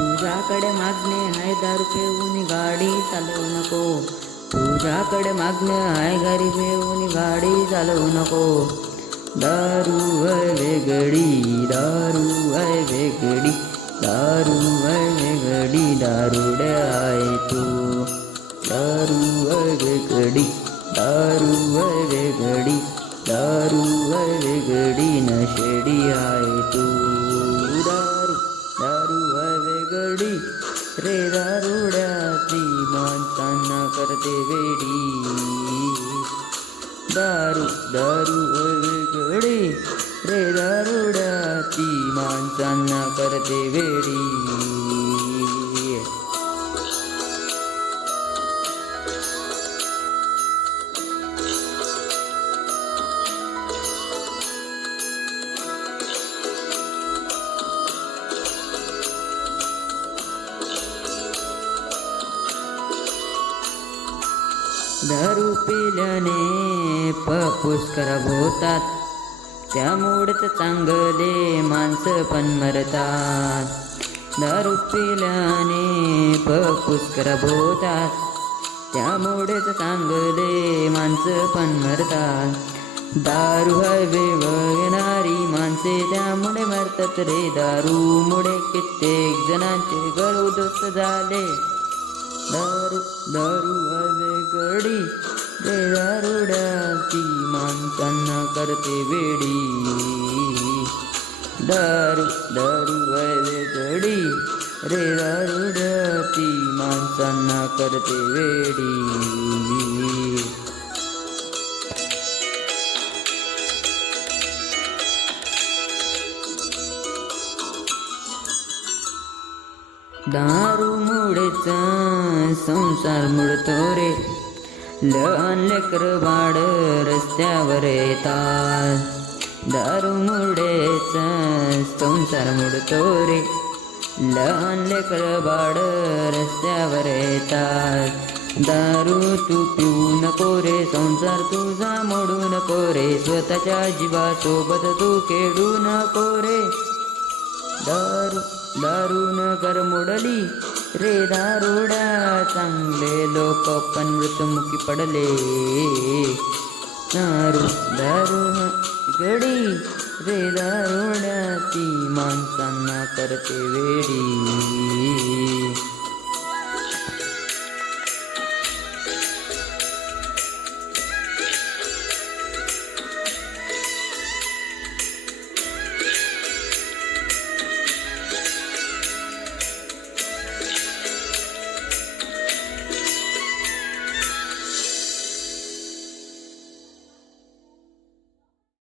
तुझ्याकडे मागणे आहे दारू पिऊन गाडी चालवू नको. तुझ्याकडे मागणे आहे गाडी पिऊन गाडी चालवू नको. दारू आहे वेगळी, दारू आहे वेगळी, दारू आहे वेगळी, दारुड्या आहे तू. दारू आहे वेगळी, दारू आहे वेगळी, दारू आहे वेगळी, नशेडी आहे तू. दारू दारू आहे वेगळी रे, दारुड्याची माणसांना करते वेडी. दारू दारू आहे वेगळी रे, दारुड्याची माणसांना करते वेडी. दारू पिल्याने पपूस खराब होतात, त्यामुळेच चांगले माणसं पण मरतात. दारू पिल्याने पपूस खराब होतात, त्यामुळेच चांगले माणसं पण मरतात. दारू हवे येणारी माणसे त्यामुळे मरतात रे. दारूमुळे कित्येक जणांचे गळ उद्ध्वस्त झाले. दारू दारू हवे गडी रे, दारुड्याची माणसांना करते वेडी. दारू दारू हवे गडी रे, दारुड्याची माणसांना करते वेडी. दारूमुळेच संसार मुडतो रे, लहान लेकर बाळ रस्त्यावर येतात. दारूमुळेच संसार मुडतो रे, लहान लेकर बाळ रस्त्यावर येतात. दारू तू पिऊ नको रे, संसार तुझा मोडू नको रे, स्वतःच्या जीवासोबत तू खेळू नको रे. दारू दारू नगर मोडली रे, दारुड्या चांगले लोक पण मृत्युमुखी पडले. दारू दारू गडी रे, दारुड्याची माणसांना करते वेडी.